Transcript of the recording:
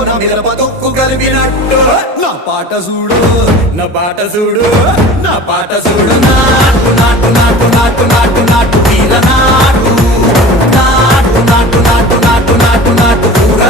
నా మిరప తొక్కు కలిపినట్టు నా పాట చూడు నా పాట చూడు నా పాట చూడు నాటు నాటు నాటు నాటు నాటు నాటు వీర నాటు నాటు నాటు నాటు నాటు నాటు నాటు ఊర